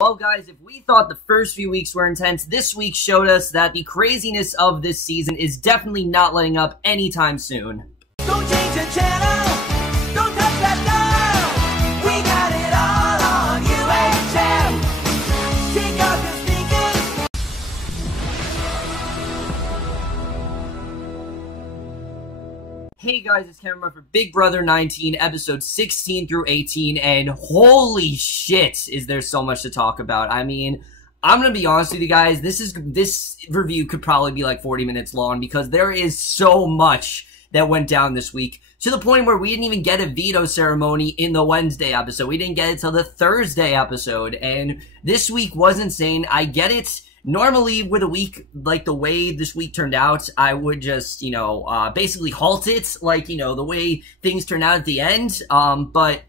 Well, guys, if we thought the first few weeks were intense, this week showed us that the craziness of this season is definitely not letting up anytime soon. Don't change the channel, don't touch that dial. We got it all on UHF. Take out the speakers. Hey guys, it's Cameron for Big Brother 19, episodes 16 through 18, and holy shit, is there so much to talk about. I mean, I'm gonna be honest with you guys, this review could probably be like 40 minutes long because there is so much that went down this week, to the point where we didn't even get a veto ceremony in the Wednesday episode. We didn't get it till the Thursday episode, and this week was insane. I get it. Normally, with a week like the way this week turned out, I would just, basically halt it, like, the way things turned out at the end. But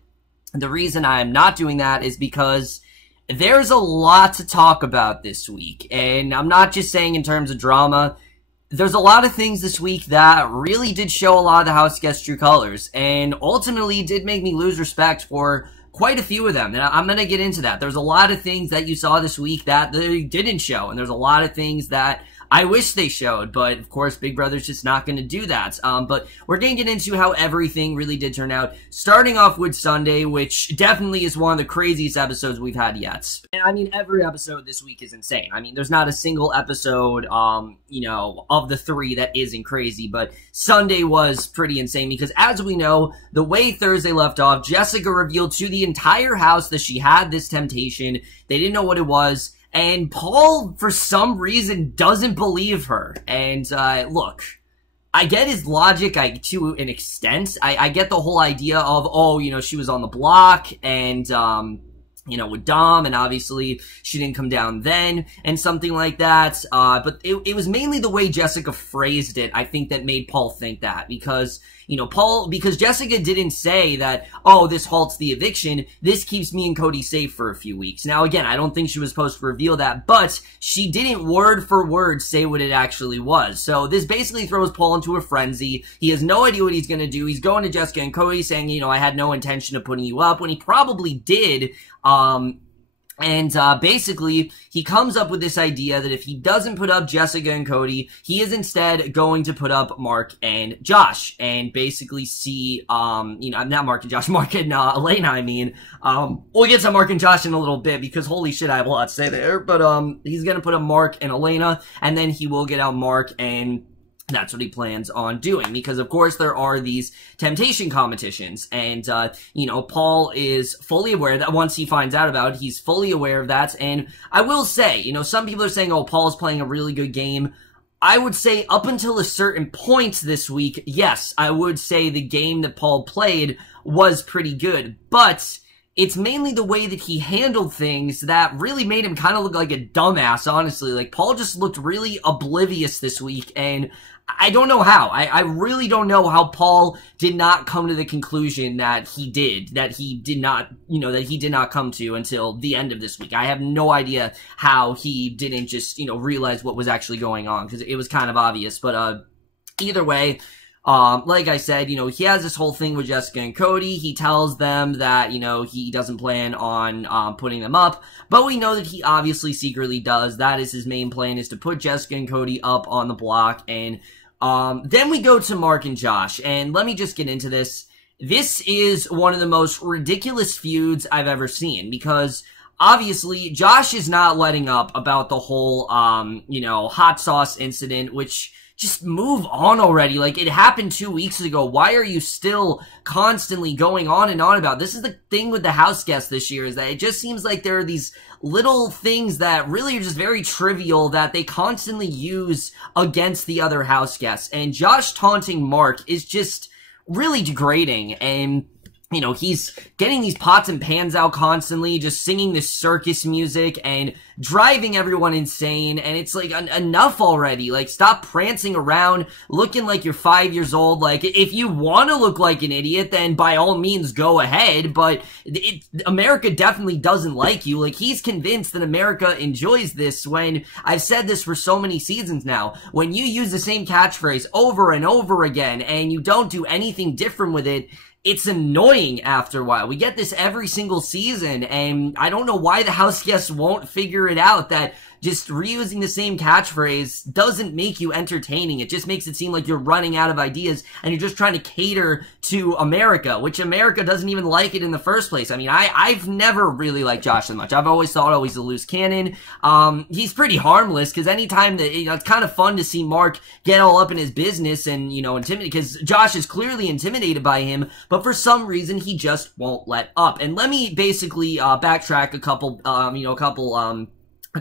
the reason I'm not doing that is because there's a lot to talk about this week. And I'm not just saying in terms of drama. There's a lot of things this week that really did show a lot of the house guests' true colors, and ultimately did make me lose respect for quite a few of them, and I'm going to get into that. There's a lot of things that you saw this week that they didn't show, and there's a lot of things that I wish they showed, but of course Big Brother's just not going to do that. But we're going to get into how everything really did turn out, starting off with Sunday, which definitely is one of the craziest episodes we've had yet. And I mean, every episode this week is insane. I mean, there's not a single episode, of the three that isn't crazy, but Sunday was pretty insane because, as we know, the way Thursday left off, Jessica revealed to the entire house that she had this temptation. They didn't know what it was. And Paul, for some reason, doesn't believe her. And, look, I get his logic, to an extent. I get the whole idea of, she was on the block, and, with Dom, and obviously she didn't come down then, and something like that. But it was mainly the way Jessica phrased it, I think, that made Paul think that. Because, because Jessica didn't say that, oh, this halts the eviction, this keeps me and Cody safe for a few weeks. Now, again, I don't think she was supposed to reveal that, but she didn't word for word say what it actually was. So this basically throws Paul into a frenzy. He has no idea what he's gonna do. He's going to Jessica and Cody saying, I had no intention of putting you up, when he probably did. Basically, he comes up with this idea that if he doesn't put up Jessica and Cody, he is instead going to put up Mark and Josh, and basically see, not Mark and Josh, Mark and, Elena, I mean. We'll get to Mark and Josh in a little bit, because holy shit, I have a lot to say there, but, he's gonna put up Mark and Elena, and then he will get out Mark, and that's what he plans on doing, because of course there are these temptation competitions, and, Paul is fully aware that once he finds out about it, he's fully aware of that, and I will say, some people are saying, oh, Paul's playing a really good game. I would say up until a certain point this week, yes, I would say the game that Paul played was pretty good, but it's mainly the way that he handled things that really made him kind of look like a dumbass, honestly. Like, Paul just looked really oblivious this week, and I don't know how. I really don't know how Paul did not come to the conclusion that he did not come to until the end of this week. I have no idea how he didn't just, realize what was actually going on, because it was kind of obvious. But, either way, like I said, he has this whole thing with Jessica and Cody. He tells them that, he doesn't plan on, putting them up, but we know that he obviously secretly does. That is his main plan, is to put Jessica and Cody up on the block, and, then we go to Mark and Josh, and let me just get into this. This is one of the most ridiculous feuds I've ever seen, because obviously Josh is not letting up about the whole, hot sauce incident, which, just move on already. Like, it happened 2 weeks ago. Why are you still constantly going on and on about this? Is the thing with the house guests this year, is that it just seems like there are these little things that really are just very trivial that they constantly use against the other house guests. And Josh taunting Mark is just really degrading, and he's getting these pots and pans out constantly, just singing this circus music and driving everyone insane, and it's like, enough already. Like, stop prancing around looking like you're 5 years old. Like, if you want to look like an idiot, then by all means go ahead, but America definitely doesn't like you. Like, he's convinced that America enjoys this, when I've said this for so many seasons now. When you use the same catchphrase over and over again, and you don't do anything different with it, it's annoying after a while. We get this every single season, and I don't know why the house guests won't figure it out that just reusing the same catchphrase doesn't make you entertaining. It just makes it seem like you're running out of ideas and you're just trying to cater to America, which America doesn't even like it in the first place. I mean, I've never really liked Josh that much. I've always thought he's a loose cannon. He's pretty harmless, because anytime that, it's kind of fun to see Mark get all up in his business and, intimidate, because Josh is clearly intimidated by him, but for some reason he just won't let up. And let me basically backtrack a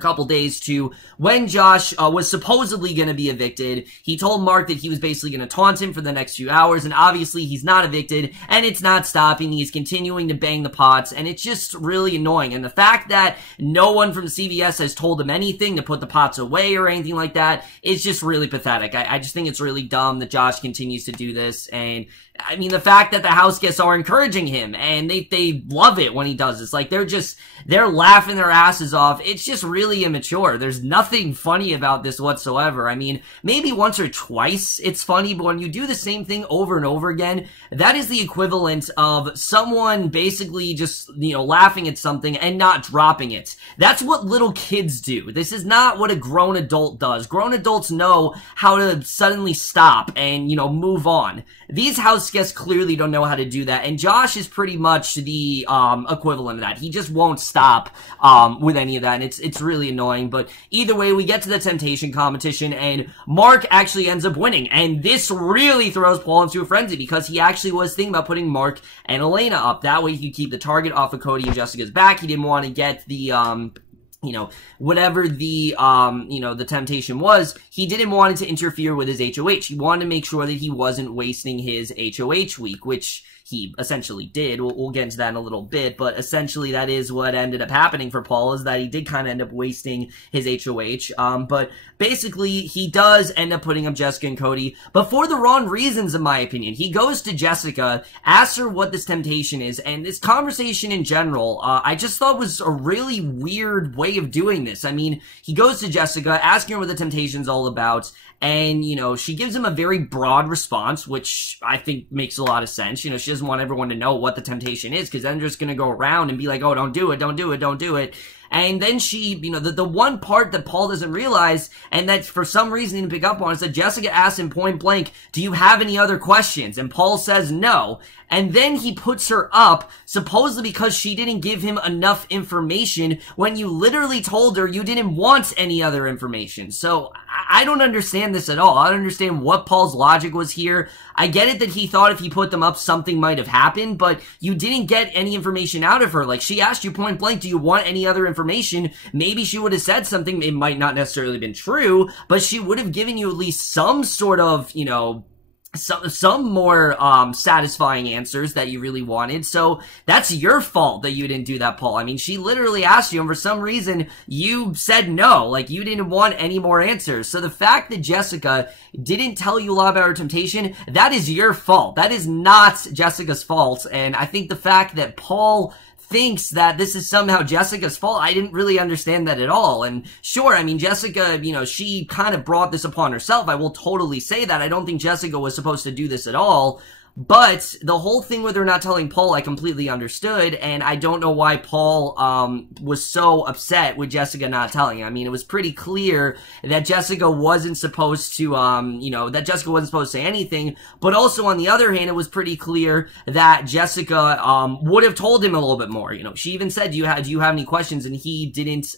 couple days to when Josh was supposedly going to be evicted. He told Mark that he was basically going to taunt him for the next few hours, and obviously he's not evicted, and it's not stopping. He's continuing to bang the pots, and it's just really annoying. And the fact that no one from CVS has told him anything to put the pots away or anything like that is just really pathetic. I just think it's really dumb that Josh continues to do this, and I mean, the fact that the house guests are encouraging him, and they love it when he does this. Like, they're laughing their asses off. It's just really immature. There's nothing funny about this whatsoever. I mean, maybe once or twice it's funny, but when you do the same thing over and over again, that is the equivalent of someone basically just, laughing at something and not dropping it. That's what little kids do. This is not what a grown adult does. Grown adults know how to suddenly stop and, move on. These house guests clearly don't know how to do that, and Josh is pretty much the equivalent of that. He just won't stop with any of that, and it's really annoying. But either way, we get to the temptation competition, and Mark actually ends up winning, and this really throws Paul into a frenzy, because he actually was thinking about putting Mark and Elena up. That way he could keep the target off of Cody and Jessica's back. He didn't want to get the whatever the, the temptation was, he didn't want it to interfere with his HOH. He wanted to make sure that he wasn't wasting his HOH week, which he essentially did. We'll get into that in a little bit, but essentially that is what ended up happening for Paul, is that he did kind of end up wasting his HOH. But basically, he does end up putting up Jessica and Cody, but for the wrong reasons, in my opinion. He goes to Jessica, asks her what this temptation is, and this conversation in general, I just thought was a really weird way of doing this. I mean, he goes to Jessica, asking her what the temptation's all about, and, she gives him a very broad response, which I think makes a lot of sense. She doesn't want everyone to know what the temptation is, because then they're just going to go around and be like, oh, don't do it, don't do it, don't do it. And then she, the one part that Paul doesn't realize, and that for some reason he didn't pick up on, is that Jessica asks him point blank, do you have any other questions? And Paul says no. And then he puts her up, supposedly because she didn't give him enough information, when you literally told her you didn't want any other information. So, I don't understand this at all. I don't understand what Paul's logic was here. I get it that he thought if he put them up, something might have happened, but you didn't get any information out of her. Like, she asked you point blank, do you want any other information? Maybe she would have said something. It might not necessarily have been true, but she would have given you at least some sort of, some more satisfying answers that you really wanted. So that's your fault that you didn't do that, Paul. I mean, she literally asked you, and for some reason you said no. Like, you didn't want any more answers. So the fact that Jessica didn't tell you a lot about her temptation, that is your fault. That is not Jessica's fault. And I think the fact that Paul thinks that this is somehow Jessica's fault, I didn't really understand that at all. And sure, I mean, Jessica, she kind of brought this upon herself. I will totally say that. I don't think Jessica was supposed to do this at all. But the whole thing with her not telling Paul, I completely understood, and I don't know why Paul was so upset with Jessica not telling him. I mean, it was pretty clear that Jessica wasn't supposed to, that Jessica wasn't supposed to say anything, but also on the other hand, it was pretty clear that Jessica would have told him a little bit more. She even said, do you have any questions? And he didn't,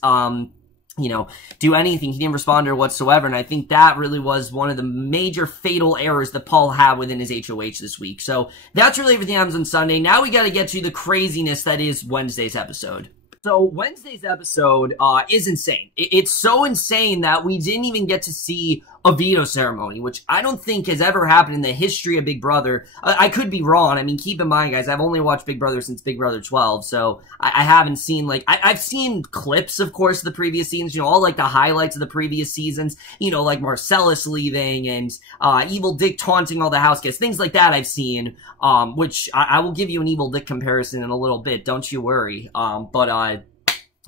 do anything. He didn't respond to her whatsoever, and I think that really was one of the major fatal errors that Paul had within his HOH this week. So that's really everything that happens on Sunday. Now we gotta get to the craziness that is Wednesday's episode. So Wednesday's episode is insane. It's so insane that we didn't even get to see a veto ceremony, which I don't think has ever happened in the history of Big Brother. I could be wrong. I mean, keep in mind, guys, I've only watched Big Brother since Big Brother 12, so I haven't seen, like, I've seen clips, of course, of the previous seasons, all, like, the highlights of the previous seasons, like Marcellus leaving and Evil Dick taunting all the house guests, things like that I've seen, which I will give you an Evil Dick comparison in a little bit, don't you worry.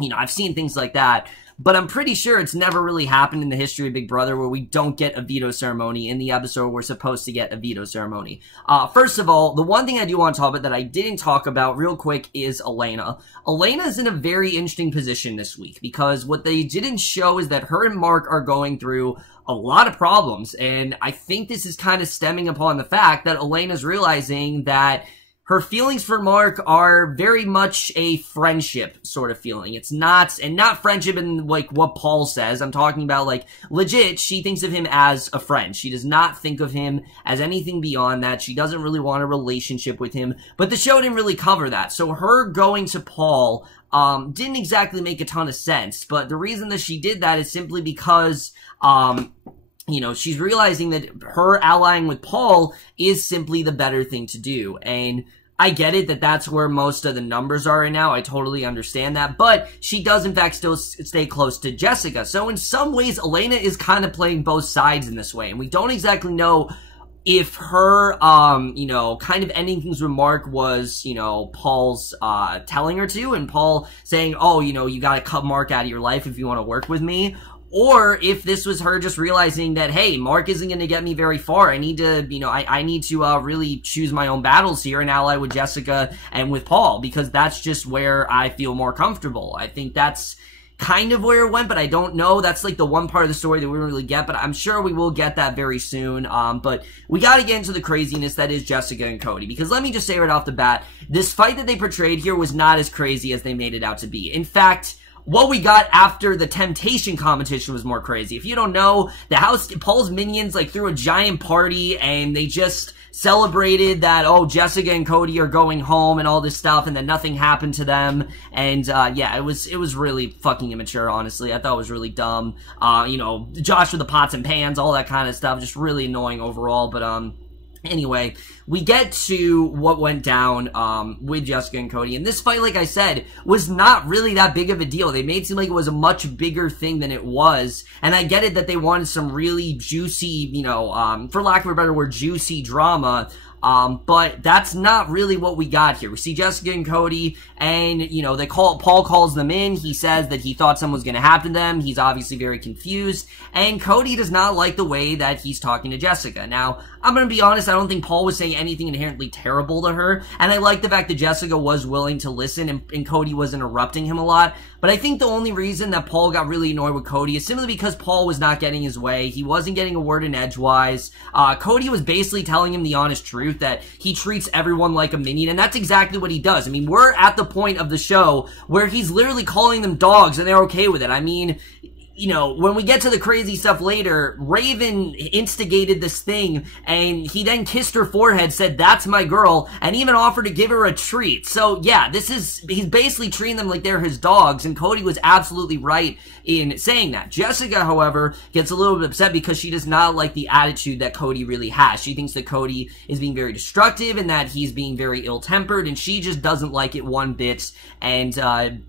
You know, I've seen things like that, but I'm pretty sure it's never really happened in the history of Big Brother where we don't get a veto ceremony in the episode we're supposed to get a veto ceremony. First of all, the one thing I do want to talk about that I didn't talk about real quick is Elena. Elena's in a very interesting position this week because what they didn't show is that her and Mark are going through a lot of problems, and I think this is kind of stemming upon the fact that Elena's realizing that her feelings for Mark are very much a friendship sort of feeling. It's not, and not friendship in like what Paul says. I'm talking about like legit, she thinks of him as a friend. She does not think of him as anything beyond that. She doesn't really want a relationship with him, but the show didn't really cover that. So her going to Paul didn't exactly make a ton of sense, but the reason that she did that is simply because you know, she's realizing that her allying with Paul is simply the better thing to do. And I get it that that's where most of the numbers are right now. I totally understand that. But she does, in fact, still stay close to Jessica. So in some ways, Elena is kind of playing both sides in this way. And we don't exactly know if her, you know, kind of ending things with Mark was, you know, Paul's, telling her to, and Paul saying, oh, you know, you gotta cut Mark out of your life if you want to work with me. Or if this was her just realizing that, hey, Mark isn't going to get me very far. I need to, you know, I need to really choose my own battles here and ally with Jessica and with Paul, because that's just where I feel more comfortable. I think that's kind of where it went, but I don't know. That's like the one part of the story that we don't really get, but I'm sure we will get that very soon. But we got to get into the craziness that is Jessica and Cody, because let me just say right off the bat, this fight that they portrayed here was not as crazy as they made it out to be. In fact, what we got after the temptation competition was more crazy. If you don't know, Paul's minions like threw a giant party and they just celebrated that, oh, Jessica and Cody are going home and all this stuff, and then nothing happened to them. And yeah, it was really fucking immature, honestly. I thought it was really dumb. You know, Josh with the pots and pans, all that kind of stuff, just really annoying overall. But anyway, we get to what went down with Jessica and Cody. And this fight, like I said, was not really that big of a deal. They made it seem like it was a much bigger thing than it was. And I get it that they wanted some really juicy, you know, for lack of a better word, juicy drama. But that's not really what we got here. We see Jessica and Cody, and, you know, Paul calls them in. He says that he thought something was going to happen to them. He's obviously very confused, and Cody does not like the way that he's talking to Jessica. Now, I'm going to be honest, I don't think Paul was saying anything inherently terrible to her, and I like the fact that Jessica was willing to listen, and Cody was interrupting him a lot. But I think the only reason that Paul got really annoyed with Cody is simply because Paul was not getting his way. He wasn't getting a word in edgewise. Cody was basically telling him the honest truth, that he treats everyone like a minion, and that's exactly what he does. I mean, we're at the point of the show where he's literally calling them dogs, and they're okay with it. I mean, you know, when we get to the crazy stuff later, Raven instigated this thing, and he then kissed her forehead, said, that's my girl, and even offered to give her a treat. So, yeah, he's basically treating them like they're his dogs, and Cody was absolutely right in saying that. Jessica, however, gets a little bit upset because she does not like the attitude that Cody really has. She thinks that Cody is being very destructive and that he's being very ill-tempered, and she just doesn't like it one bit, and,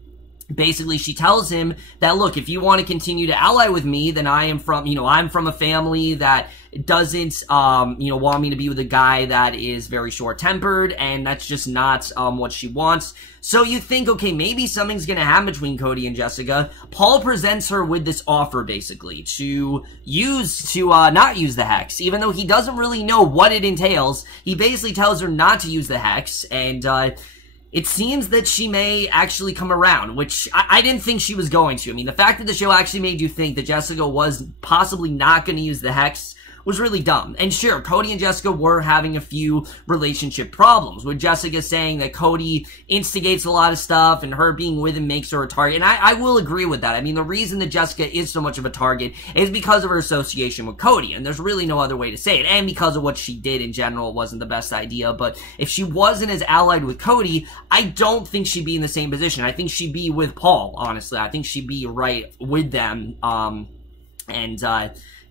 basically, she tells him that, look, if you want to continue to ally with me, then I'm from a family that doesn't, want me to be with a guy that is very short-tempered, and that's just not, what she wants. So you think, okay, maybe something's gonna happen between Cody and Jessica. Paul presents her with this offer, basically, to not use the hex, even though he doesn't really know what it entails. He basically tells her not to use the hex, and, it seems that she may actually come around, which I didn't think she was going to. I mean, the fact that the show actually made you think that Jessica was possibly not going to use the hex was really dumb. And sure, Cody and Jessica were having a few relationship problems, with Jessica saying that Cody instigates a lot of stuff and her being with him makes her a target. And I will agree with that. I mean, the reason that Jessica is so much of a target is because of her association with Cody, and there's really no other way to say it. And because of what she did in general wasn't the best idea. But if she wasn't as allied with Cody, I don't think she'd be in the same position. I think she'd be with Paul, honestly. I think she'd be right with them.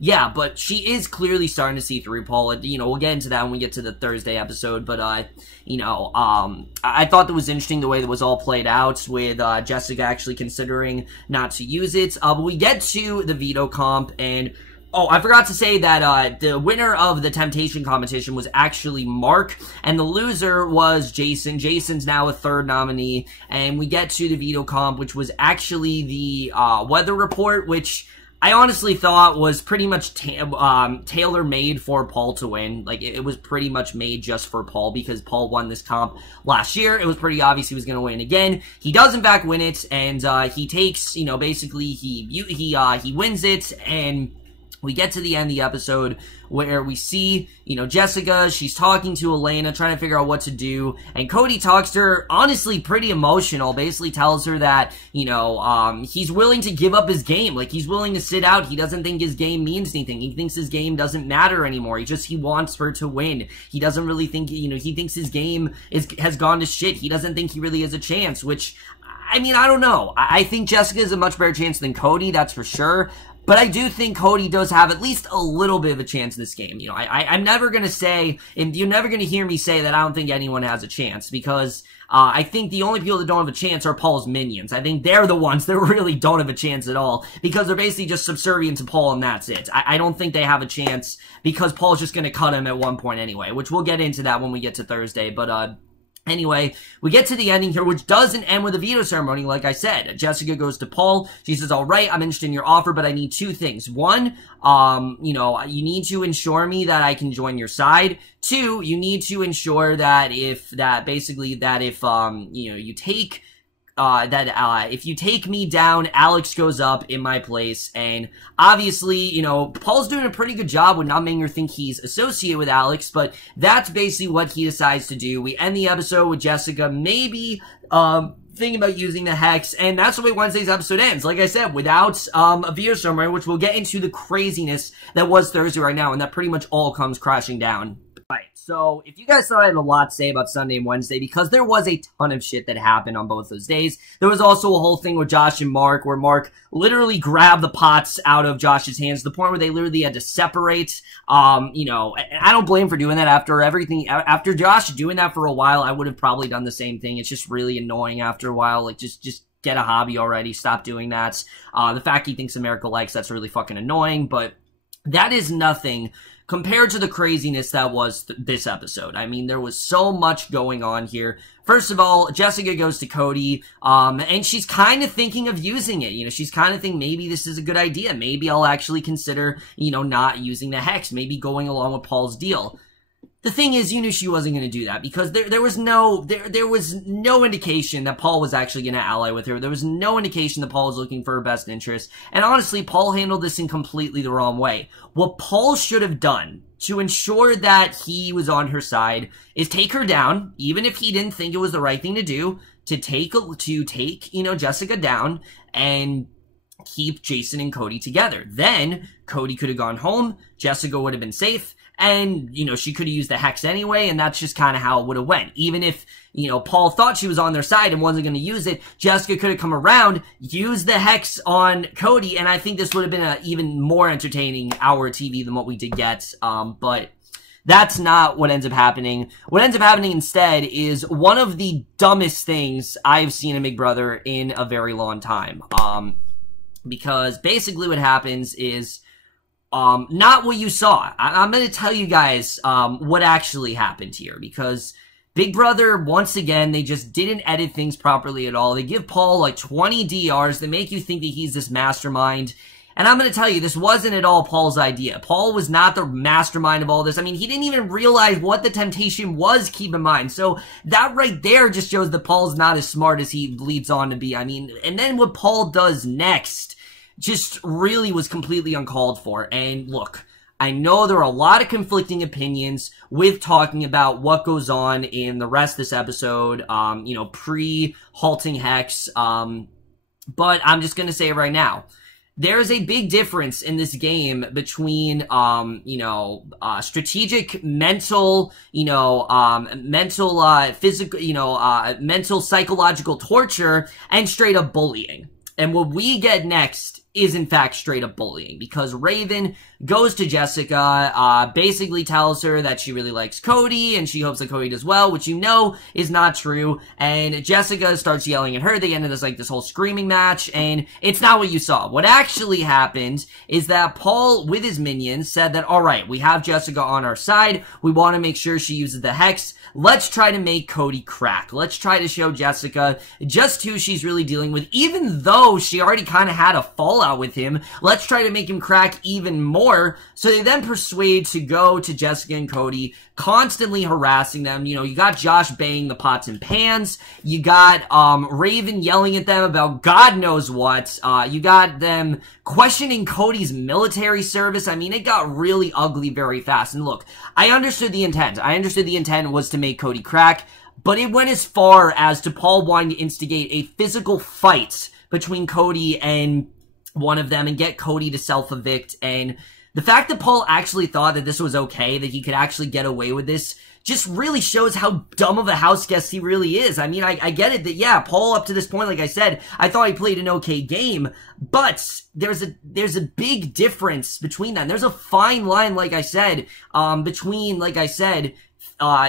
Yeah, but she is clearly starting to see through Paul. You know, we'll get into that when we get to the Thursday episode, but, I thought that was interesting the way that was all played out, with, Jessica actually considering not to use it. But we get to the veto comp, and Oh, I forgot to say that the winner of the temptation competition was actually Mark, and the loser was Jason. Jason's now a third nominee, and we get to the veto comp, which was actually the weather report, which I honestly thought was pretty much tailor-made for Paul to win. Like, it was pretty much made just for Paul, because Paul won this comp last year. It was pretty obvious he was going to win again. He does, in fact, win it, and he takes, you know, basically, he wins it, and we get to the end of the episode where we see, you know, Jessica, she's talking to Elena, trying to figure out what to do, and Cody talks to her, honestly pretty emotional, basically tells her that, you know, he's willing to give up his game, like, he's willing to sit out, he doesn't think his game means anything, he thinks his game doesn't matter anymore, he wants her to win, he doesn't really think, you know, he thinks his game has gone to shit, he doesn't think he really has a chance, which, I mean, I don't know, I think Jessica has a much better chance than Cody, that's for sure. But I do think Cody does have at least a little bit of a chance in this game. You know, I'm never going to say, and you're never going to hear me say that I don't think anyone has a chance, because I think the only people that don't have a chance are Paul's minions. I think they're the ones that really don't have a chance at all, because they're basically just subservient to Paul, and that's it. I don't think they have a chance, because Paul's just going to cut him at one point anyway, which we'll get into that when we get to Thursday, but anyway, we get to the ending here, which doesn't end with a veto ceremony, like I said. Jessica goes to Paul. She says, all right, I'm interested in your offer, but I need two things. One, you know, you need to ensure me that I can join your side. Two, you need to ensure that if, you know, you take, if you take me down, Alex goes up in my place, and obviously, you know, Paul's doing a pretty good job with not making her think he's associated with Alex, but that's basically what he decides to do. We end the episode with Jessica maybe, thinking about using the hex, and that's the way Wednesday's episode ends. Like I said, without, a veto ceremony, which we'll get into the craziness that was Thursday right now, and that pretty much all comes crashing down. Right, so if you guys thought I had a lot to say about Sunday and Wednesday, because there was a ton of shit that happened on both those days, there was also a whole thing with Josh and Mark, where Mark literally grabbed the pots out of Josh's hands to the point where they literally had to separate. You know, I don't blame for doing that after Josh doing that for a while. I would have probably done the same thing. It's just really annoying after a while, like, just get a hobby already, stop doing that. The fact he thinks America likes, that's really fucking annoying, but that is nothing compared to the craziness that was this episode. I mean, there was so much going on here. First of all, Jessica goes to Cody, and she's kind of thinking of using it. You know, she's kind of thinking, maybe this is a good idea. Maybe I'll actually consider, you know, not using the hex. Maybe going along with Paul's deal. The thing is, you knew she wasn't going to do that, because there was no indication that Paul was actually going to ally with her. There was no indication that Paul was looking for her best interest. And honestly, Paul handled this in completely the wrong way. What Paul should have done to ensure that he was on her side is take her down, even if he didn't think it was the right thing to do, to take, you know, Jessica down and keep Jason and Cody together. Then Cody could have gone home, Jessica would have been safe, and, you know, she could have used the hex anyway, and that's just kind of how it would have went. Even if, you know, Paul thought she was on their side and wasn't going to use it, Jessica could have come around, used the hex on Cody, and I think this would have been an even more entertaining hour of TV than what we did get, but that's not what ends up happening. What ends up happening instead is one of the dumbest things I've seen in Big Brother in a very long time, because basically what happens is, not what you saw. I'm going to tell you guys, what actually happened here, because Big Brother, once again, they just didn't edit things properly at all. They give Paul like 20 DRs. They make you think that he's this mastermind. And I'm going to tell you, this wasn't at all Paul's idea. Paul was not the mastermind of all this. I mean, he didn't even realize what the temptation was, keep in mind. So that right there just shows that Paul's not as smart as he leads on to be. I mean, and then what Paul does next just really was completely uncalled for. And look, I know there are a lot of conflicting opinions with talking about what goes on in the rest of this episode, you know, pre-halting hex, but I'm just going to say it right now. There's a big difference in this game between, you know, strategic, mental, you know, physical, you know, mental, psychological torture and straight up bullying. And what we get next is in fact straight up bullying, because Raven goes to Jessica, basically tells her that she really likes Cody and she hopes that Cody does well, which you know is not true, and Jessica starts yelling at her. They end up like this whole screaming match, and it's not what you saw. What actually happened is that Paul, with his minions, said that, alright, we have Jessica on our side, we want to make sure she uses the Hex, let's try to make Cody crack. Let's try to show Jessica just who she's really dealing with, even though she already kind of had a fallout with him. Let's try to make him crack even more. So they then persuade to go to Jessica and Cody, constantly harassing them. You know, you got Josh banging the pots and pans. You got Raven yelling at them about God knows what. You got them questioning Cody's military service. I mean, it got really ugly very fast. And look, I understood the intent. I understood the intent was to make Cody crack, but it went as far as to Paul wanting to instigate a physical fight between Cody and one of them and get Cody to self-evict. And the fact that Paul actually thought that this was okay, that he could actually get away with this, just really shows how dumb of a house guest he really is. I mean, I get it that, yeah, Paul up to this point, like I said, I thought he played an okay game, but there's a big difference between that. And there's a fine line, like I said, between, like I said,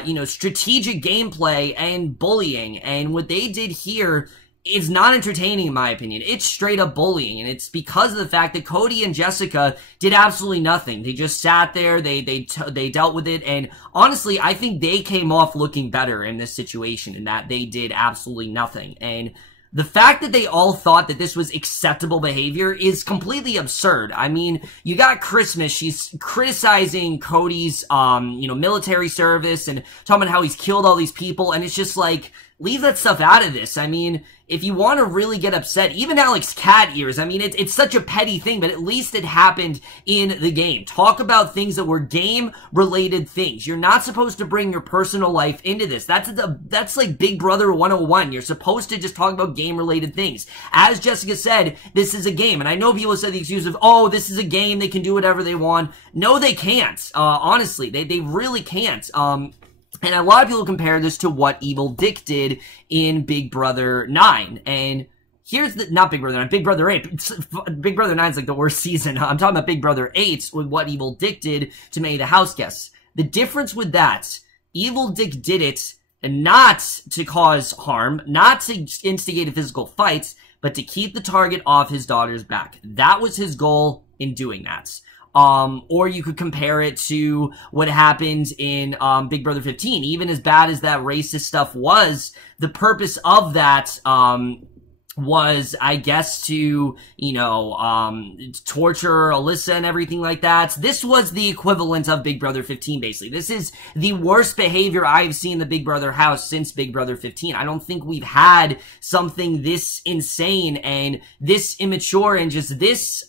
you know, strategic gameplay and bullying. And what they did here is not entertaining, in my opinion. It's straight up bullying, and it's because of the fact that Cody and Jessica did absolutely nothing. They just sat there, they dealt with it, and honestly, I think they came off looking better in this situation, in that they did absolutely nothing. And the fact that they all thought that this was acceptable behavior is completely absurd. I mean, you got Christmas, she's criticizing Cody's, you know, military service and talking about how he's killed all these people, and it's just like, leave that stuff out of this. I mean, if you want to really get upset, even Alex Cat ears, I mean, it's such a petty thing, but at least it happened in the game. Talk about things that were game-related things. You're not supposed to bring your personal life into this. That's like Big Brother 101. You're supposed to just talk about game-related things. As Jessica said, this is a game, and I know people said the excuse of, oh, this is a game, they can do whatever they want. No, they can't. Honestly, they really can't. And a lot of people compare this to what Evil Dick did in Big Brother 9. And here's the, not Big Brother 9, Big Brother 8. Big Brother 9 is like the worst season. I'm talking about Big Brother 8 with what Evil Dick did to many of the house guests. The difference with that, Evil Dick did it not to cause harm, not to instigate a physical fight, but to keep the target off his daughter's back. That was his goal in doing that. Or you could compare it to what happened in, Big Brother 15. Even as bad as that racist stuff was, the purpose of that, was, I guess, to, you know, torture Alyssa and everything like that. This was the equivalent of Big Brother 15, basically. This is the worst behavior I've seen in the Big Brother house since Big Brother 15. I don't think we've had something this insane and this immature and just this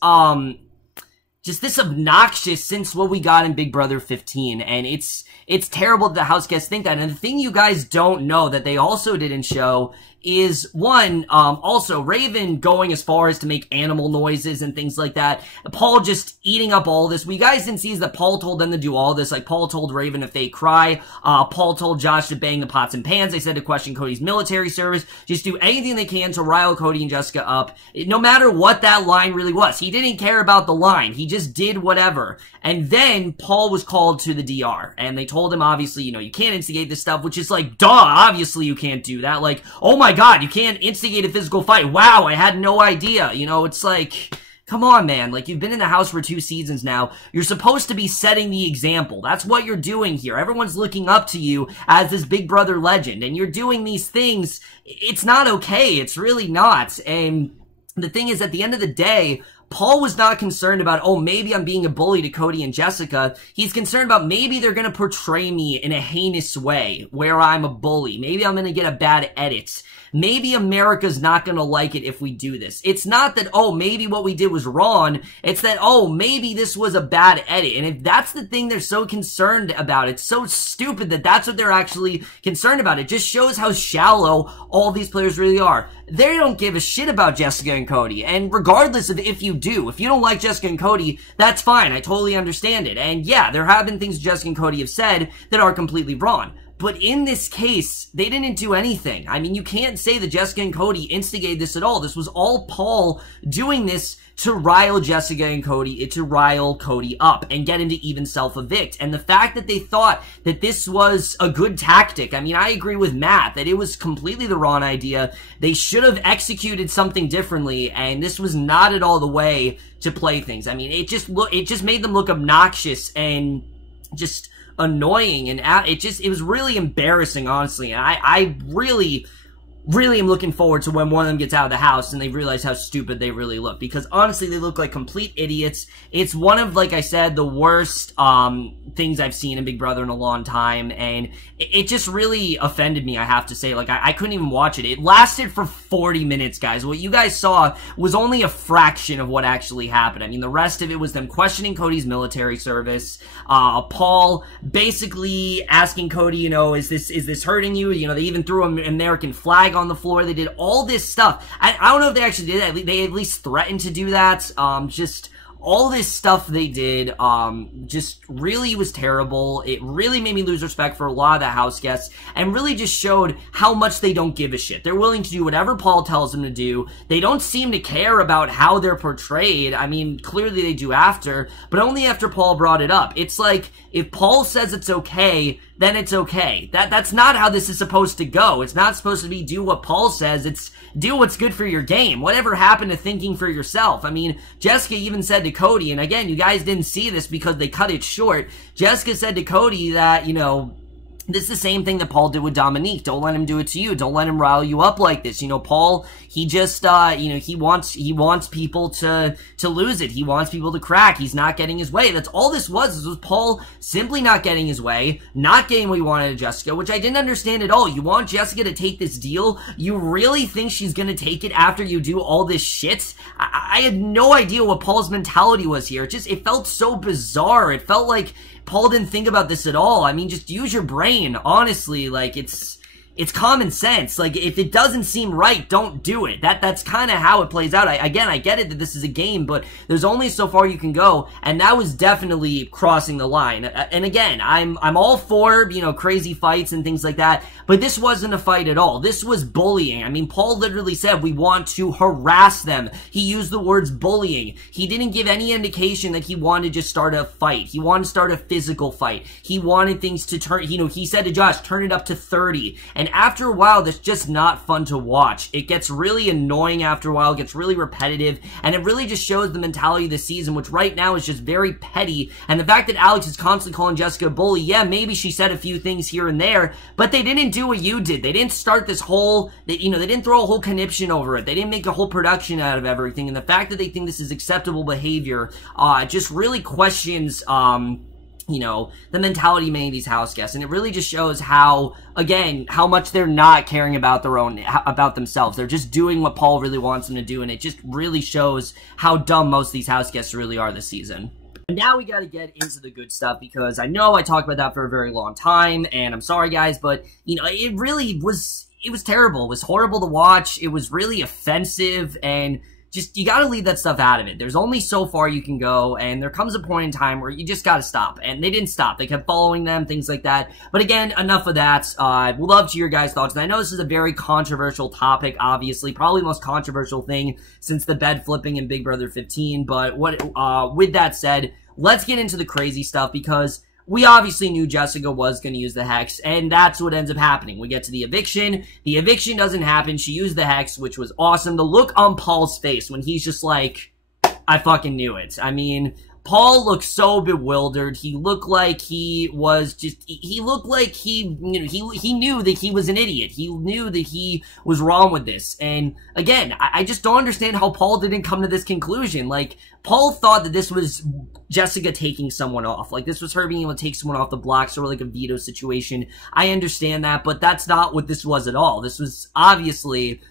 obnoxious since what we got in Big Brother 15, and it's terrible that the house guests think that. And the thing you guys don't know that they also didn't show is, one, also Raven going as far as to make animal noises and things like that. Paul just eating up all this. What you guys didn't see is that Paul told them to do all this. Like, Paul told Raven if they cry. Paul told Josh to bang the pots and pans. They said to question Cody's military service. Just do anything they can to rile Cody and Jessica up, no matter what that line really was. He didn't care about the line. He just did whatever. And then Paul was called to the DR, and they told him, obviously, you know, you can't instigate this stuff, which is like, duh, obviously you can't do that. Like, oh my God, you can't instigate a physical fight. Wow, I had no idea. You know, it's like, come on, man. Like, you've been in the house for 2 seasons now. You're supposed to be setting the example. That's what you're doing here. Everyone's looking up to you as this Big Brother legend, and you're doing these things. It's not okay. It's really not. And the thing is, at the end of the day, Paul was not concerned about, oh, maybe I'm being a bully to Cody and Jessica. He's concerned about maybe they're going to portray me in a heinous way where I'm a bully. Maybe I'm going to get a bad edit. Maybe America's not going to like it if we do this. It's not that, oh, maybe what we did was wrong. It's that, oh, maybe this was a bad edit. And if that's the thing they're so concerned about, it's so stupid that that's what they're actually concerned about. It just shows how shallow all these players really are. They don't give a shit about Jessica and Cody. And regardless of if you do, if you don't like Jessica and Cody, that's fine. I totally understand it. And yeah, there have been things Jessica and Cody have said that are completely wrong. But in this case, they didn't do anything. I mean, you can't say that Jessica and Cody instigated this at all. This was all Paul doing this to rile Jessica and Cody, to rile Cody up and get him to even self-evict. And the fact that they thought that this was a good tactic, I mean, I agree with Matt that it was completely the wrong idea. They should have executed something differently, and this was not at all the way to play things. I mean, it just made them look obnoxious and just annoying, and it was really embarrassing, honestly. And I really am looking forward to when one of them gets out of the house and they realize how stupid they really look, because honestly they look like complete idiots. It's one of, like I said, the worst things I've seen in Big Brother in a long time, and it just really offended me, I have to say. Like, I couldn't even watch it. It lasted for 40 minutes, guys. What you guys saw was only a fraction of what actually happened. I mean, the rest of it was them questioning Cody's military service, Paul basically asking Cody, you know, is this hurting you? You know, they even threw an American flag on the floor. They did all this stuff. I don't know if they actually did that. They at least threatened to do that. Just all this stuff they did, just really was terrible. It really made me lose respect for a lot of the house guests, and really just showed how much they don't give a shit. They're willing to do whatever Paul tells them to do. They don't seem to care about how they're portrayed. I mean, clearly they do after, but only after Paul brought it up. It's like, if Paul says it's okay, then it's okay. That's not how this is supposed to go. It's not supposed to be do what Paul says. It's do what's good for your game. Whatever happened to thinking for yourself? I mean, Jessica even said to Cody, and again, you guys didn't see this because they cut it short. Jessica said to Cody that, you know, this is the same thing that Paul did with Dominique. Don't let him do it to you. Don't let him rile you up like this. You know, Paul, he just, you know, he wants people to lose it. He wants people to crack. He's not getting his way. That's all this was. This was Paul simply not getting his way, not getting what he wanted of Jessica, which I didn't understand at all. You want Jessica to take this deal? You really think she's gonna take it after you do all this shit? I had no idea what Paul's mentality was here. It felt so bizarre. It felt like Paul didn't think about this at all. I mean, just use your brain, honestly. Like, it's common sense. Like, if it doesn't seem right, don't do it. That's kind of how it plays out. I get it that this is a game, but there's only so far you can go, and that was definitely crossing the line. And again, I'm all for, you know, crazy fights and things like that, but this wasn't a fight at all. This was bullying. I mean, Paul literally said, we want to harass them. He used the words bullying. He didn't give any indication that he wanted to just start a fight. He wanted to start a physical fight. He wanted things to turn, you know, he said to Josh, turn it up to 30. And after a while, that's just not fun to watch. It gets really annoying after a while, it gets really repetitive, and it really just shows the mentality of the season, which right now is just very petty. And the fact that Alex is constantly calling Jessica a bully, yeah, maybe she said a few things here and there, but they didn't do what you did. They didn't start this whole, you know, they didn't throw a whole conniption over it. They didn't make a whole production out of everything, and the fact that they think this is acceptable behavior, just really questions, you know, the mentality of many of these house guests. And it really just shows how, again, how much they're not caring about about themselves. They're just doing what Paul really wants them to do, and it just really shows how dumb most of these house guests really are this season. And now we gotta get into the good stuff, because I know I talked about that for a very long time, and I'm sorry guys, but, you know, it really was, it was terrible. It was horrible to watch. It was really offensive, and just, you gotta leave that stuff out of it. There's only so far you can go, and there comes a point in time where you just gotta stop. And they didn't stop. They kept following them, things like that. But again, enough of that. We'd love to hear your guys' thoughts. And I know this is a very controversial topic, obviously. Probably the most controversial thing since the bed flipping in Big Brother 15. But with that said, let's get into the crazy stuff, because we obviously knew Jessica was going to use the hex, and that's what ends up happening. We get to the eviction. The eviction doesn't happen. She used the hex, which was awesome. The look on Paul's face when he's just like, I fucking knew it. I mean, Paul looked so bewildered. He looked like he was just, he looked like he, you know, he knew that he was an idiot. He knew that he was wrong with this. And again, I just don't understand how Paul didn't come to this conclusion. Like, Paul thought that this was Jessica taking someone off. Like, this was her being able to take someone off the block, sort of like a veto situation. I understand that, but that's not what this was at all. This was obviously,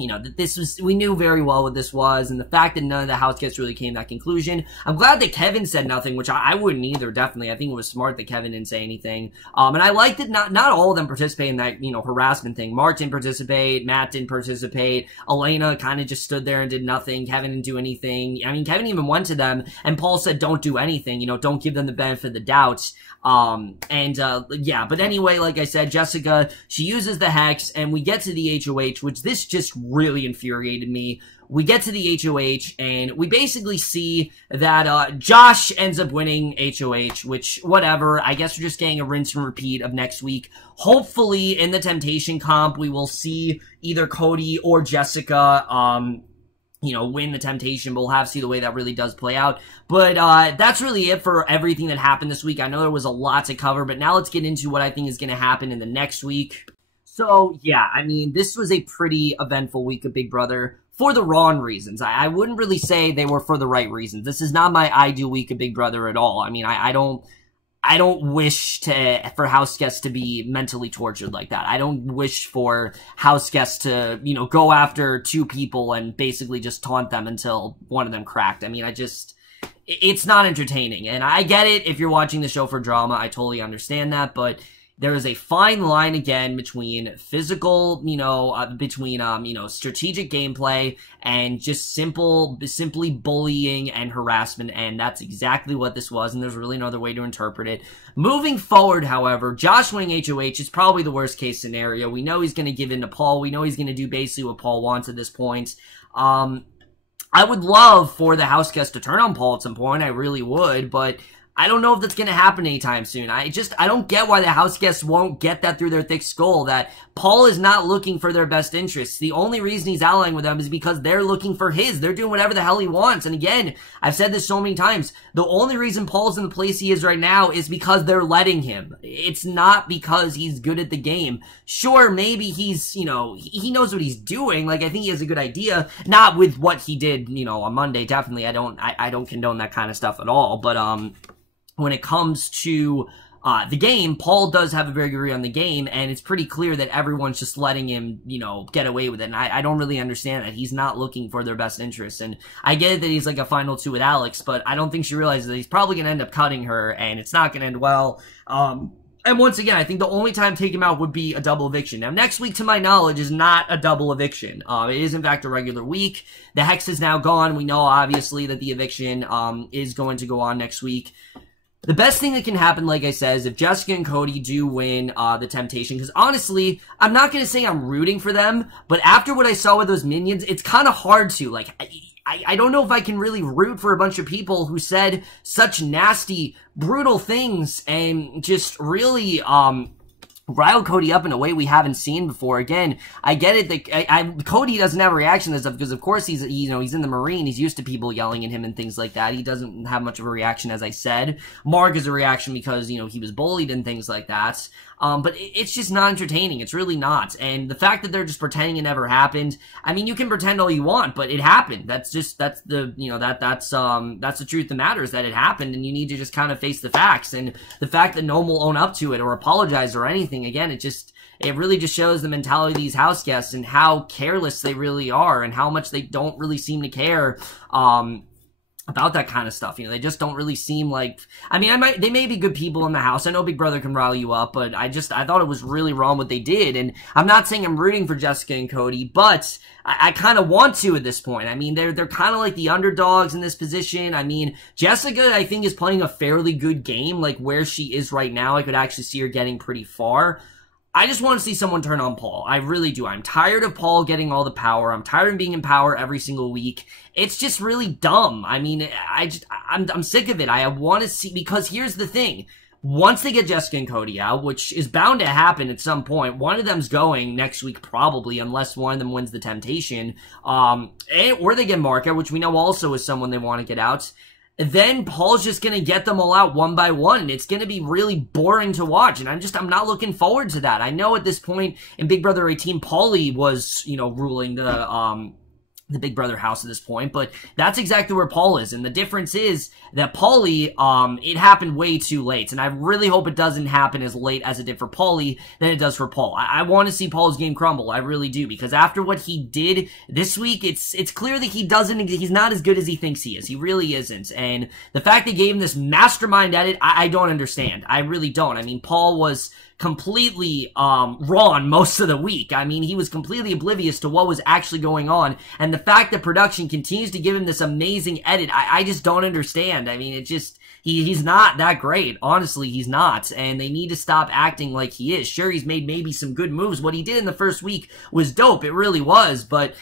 you know, that this was, we knew very well what this was, and the fact that none of the house guests really came to that conclusion. I'm glad that Kevin said nothing, which I wouldn't either, definitely. I think it was smart that Kevin didn't say anything. And I liked that not all of them participated in that, you know, harassment thing. Mark didn't participate, Matt didn't participate, Elena kind of just stood there and did nothing, Kevin didn't do anything. I mean, Kevin even went to them, and Paul said, don't do anything, you know, don't give them the benefit of the doubt. Yeah, but anyway, like I said, Jessica, she uses the hex, and we get to the HOH, which this just really infuriated me. We get to the HOH, and we basically see that, Josh ends up winning HOH, which, whatever, I guess we're just getting a rinse and repeat of next week. Hopefully, in the Temptation comp, we will see either Cody or Jessica, you know, win the Temptation, but we'll have to see the way that really does play out. But, that's really it for everything that happened this week. I know there was a lot to cover, but now let's get into what I think is going to happen in the next week. So, yeah, I mean, this was a pretty eventful week of Big Brother for the wrong reasons. I wouldn't really say they were for the right reasons. This is not my ideal week of Big Brother at all. I mean, I don't wish for house guests to be mentally tortured like that. I don't wish for house guests to, you know, go after two people and basically just taunt them until one of them cracked. I mean, it's not entertaining. And I get it if you're watching the show for drama. I totally understand that, but there is a fine line again between physical, you know, you know, strategic gameplay and just simply bullying and harassment, and that's exactly what this was, and there's really no other way to interpret it. Moving forward, however, Josh winning HOH is probably the worst case scenario. We know he's going to give in to Paul. We know he's going to do basically what Paul wants at this point. I would love for the house guest to turn on Paul at some point. I really would, but I don't know if that's going to happen anytime soon. I don't get why the house guests won't get that through their thick skull, that Paul is not looking for their best interests. The only reason he's allying with them is because they're looking for his. They're doing whatever the hell he wants. And again, I've said this so many times, the only reason Paul's in the place he is right now is because they're letting him. It's not because he's good at the game. Sure, maybe he's, you know, he knows what he's doing. Like, I think he has a good idea. Not with what he did, you know, on Monday. Definitely, I don't condone that kind of stuff at all. But, when it comes to the game, Paul does have a very good read on the game, and it's pretty clear that everyone's just letting him, you know, get away with it. And I don't really understand that. He's not looking for their best interests. And I get it that he's like a final two with Alex, but I don't think she realizes that he's probably going to end up cutting her, and it's not going to end well. And once again, I think the only time to take him out would be a double eviction. Now, next week, to my knowledge, is not a double eviction. It is, in fact, a regular week. The hex is now gone. We know, obviously, that the eviction is going to go on next week. The best thing that can happen, like I said, is if Jessica and Cody do win the Temptation, because honestly, I'm not going to say I'm rooting for them, but after what I saw with those minions, it's kind of hard to. Like, I don't know if I can really root for a bunch of people who said such nasty, brutal things and just really, rile Cody up in a way we haven't seen before. Again, I get it that Cody doesn't have a reaction to this stuff because, of course, he's in the Marine. He's used to people yelling at him and things like that. He doesn't have much of a reaction, as I said. Mark is a reaction because, you know, he was bullied and things like that. But it's just not entertaining. It's really not. And the fact that they're just pretending it never happened, I mean, you can pretend all you want, but it happened. That's the, you know, that's the truth of the matter, is that it happened, and you need to just kind of face the facts. And the fact that no one will own up to it or apologize or anything, again, it really just shows the mentality of ththese house guests and how careless they really are and how much they don't really seem to care, about that kind of stuff. You know, they just don't really seem like, I mean, they may be good people in the house. I know Big Brother can rile you up, but I thought it was really wrong what they did. And I'm not saying I'm rooting for Jessica and Cody, but I kind of want to at this point. I mean, they're kind of like the underdogs in this position. I mean, Jessica, I think, is playing a fairly good game. Like, where she is right now, I could actually see her getting pretty far. I just want to see someone turn on Paul. I really do. I'm tired of Paul getting all the power. I'm tired of being in power every single week. It's just really dumb. I mean, I'm sick of it. I want to see, because here's the thing. Once they get Jessica and Cody out, which is bound to happen at some point, one of them's going next week probably, unless one of them wins the Temptation, or they get Mark out, which we know also is someone they want to get out. Then Paul's just going to get them all out one by one, and it's going to be really boring to watch, and I'm not looking forward to that. I know at this point in Big Brother 18, Paulie was, you know, ruling the the Big Brother house at this point, but that's exactly where Paul is, and the difference is that Paulie, it happened way too late, and I really hope it doesn't happen as late as it did for Paulie than it does for Paul. I want to see Paul's game crumble, I really do, because after what he did this week, it's clear that he's not as good as he thinks he is. He really isn't, and the fact they gave him this mastermind edit, I don't understand. I really don't. I mean, Paul was completely wrong most of the week. I mean, he was completely oblivious to what was actually going on, and the fact that production continues to give him this amazing edit, I just don't understand. I mean, it just, he's not that great. Honestly, he's not, and they need to stop acting like he is. Sure, he's made maybe some good moves. What he did in the first week was dope. It really was, but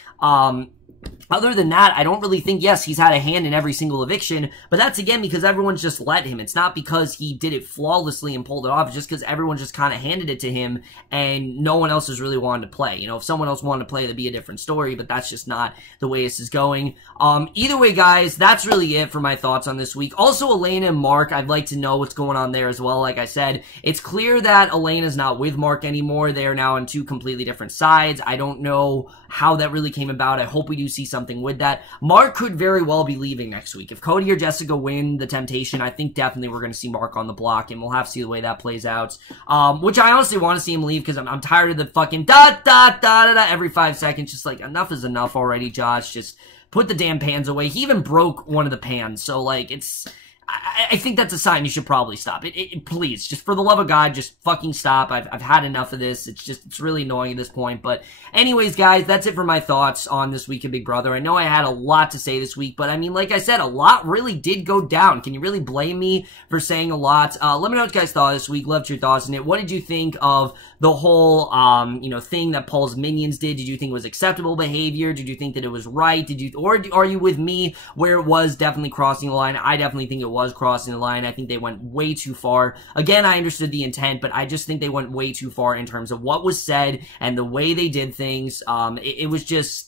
other than that, I don't really think, yes, he's had a hand in every single eviction, but that's again because everyone's just let him. It's not because he did it flawlessly and pulled it off. It's just because everyone just kind of handed it to him and no one else has really wanted to play. You know, if someone else wanted to play, that'd be a different story, but that's just not the way this is going. Either way, guys, that's really it for my thoughts on this week. Also, Elena and Mark, I'd like to know what's going on there as well. Like I said, it's clear that Elena's not with Mark anymore. They're now on two completely different sides. I don't know how that really came about. I hope we do see something with that. Mark could very well be leaving next week. If Cody or Jessica win the temptation, I think definitely we're going to see Mark on the block, and we'll have to see the way that plays out. Which I honestly want to see him leave, because I'm tired of the fucking da every 5 seconds. Just like, enough is enough already, Josh. Just put the damn pans away. He even broke one of the pans, so like, it's... I think that's a sign you should probably stop. Please, just for the love of God, just fucking stop. I've had enough of this. It's really annoying at this point. But anyways, guys, that's it for my thoughts on this week of Big Brother. I know I had a lot to say this week, but I mean, like I said, a lot really did go down. Can you really blame me for saying a lot? Let me know what you guys thought this week. Love your thoughts on it. What did you think of the whole, thing that Paul's minions did? Did you think it was acceptable behavior? Did you think that it was right? Or are you with me where it was definitely crossing the line? I definitely think it was crossing the line. I think they went way too far. Again, I understood the intent, but I just think they went way too far in terms of what was said and the way they did things. It was just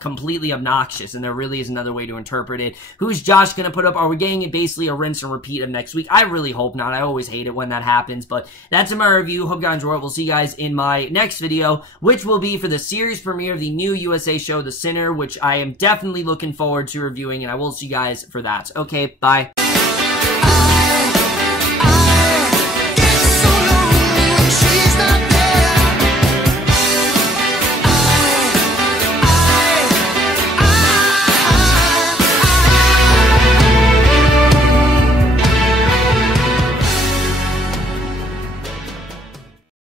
completely obnoxious, and there really is another way to interpret it. Who's Josh gonna put up? Are we getting basically a rinse and repeat of next week? I really hope not. I always hate it when that happens, but that's in my review. Hope you guys enjoy it. We'll see you guys in my next video, which will be for the series premiere of the new USA show, The Sinner, which I am definitely looking forward to reviewing, and I will see you guys for that. Okay, bye.